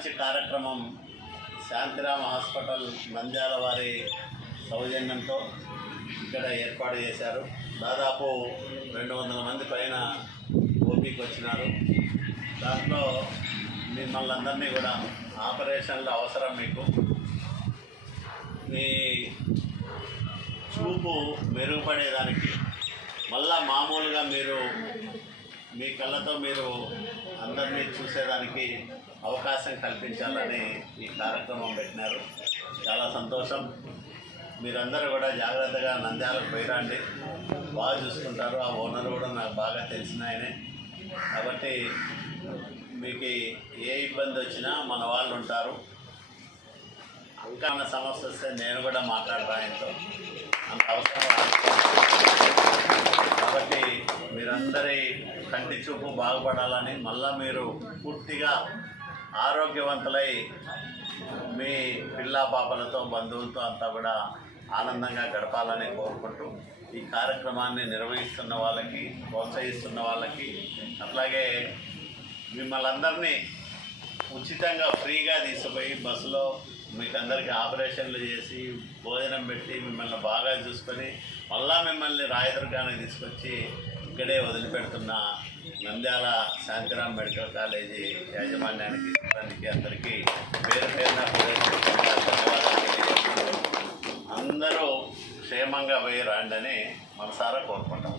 మంచి కార్యక్రమం శాంతిరామ హాస్పిటల్ నంద్యాల వారి సౌజన్యంతో ఇక్కడ ఏర్పాటు చేశారు. దాదాపు 200 మంది పైన ఓపీకి వచ్చినారు. దాంట్లో మిమ్మల్ని అందరినీ కూడా ఆపరేషన్లు అవసరం, మీకు మీ చూపు మెరుగుపడేదానికి మళ్ళా మామూలుగా మీరు మీ కళ్ళతో మీరు అందరినీ చూసేదానికి అవకాశం కల్పించాలని ఈ కార్యక్రమం పెట్టినారు. చాలా సంతోషం. మీరందరూ కూడా జాగ్రత్తగా నంద్యాలకు పోయిరండి, బాగా చూసుకుంటారు. ఆ ఓనర్ కూడా నాకు బాగా తెలిసిన ఆయనే కాబట్టి మీకు ఏ ఇబ్బంది వచ్చినా మన వాళ్ళు ఉంటారు. ఇంకా మన సమస్య వస్తే నేను కూడా మాట్లాడరా, ఆయనతో అంత అవసరం. కాబట్టి మీరందరి కంటి చూపు బాగుపడాలని, మళ్ళా మీరు పూర్తిగా ఆరోగ్యవంతులై మీ పిల్ల పాపలతో బంధువులతో అంతా కూడా ఆనందంగా గడపాలని కోరుకుంటూ ఈ కార్యక్రమాన్ని నిర్వహిస్తున్న వాళ్ళకి, ప్రోత్సహిస్తున్న వాళ్ళకి, అట్లాగే మిమ్మల్ని అందరినీ ఉచితంగా ఫ్రీగా తీసుకుపోయి బస్సులో మీకు అందరికీ ఆపరేషన్లు చేసి భోజనం పెట్టి మిమ్మల్ని బాగా చూసుకొని మళ్ళా మిమ్మల్ని రాయదుర్గానికి తీసుకొచ్చి ఇక్కడే వదిలిపెడుతున్న నంద్యాల శాంతిరామ్ మెడికల్ కాలేజీ యాజమాన్యానికి, సిబ్బందికి అందరికీ పేరు పేరున ధన్యవాదాలు తెలియజేస్తూ అందరూ క్షేమంగా పోయి రాండి అని మనసారా కోరుకుంటాం.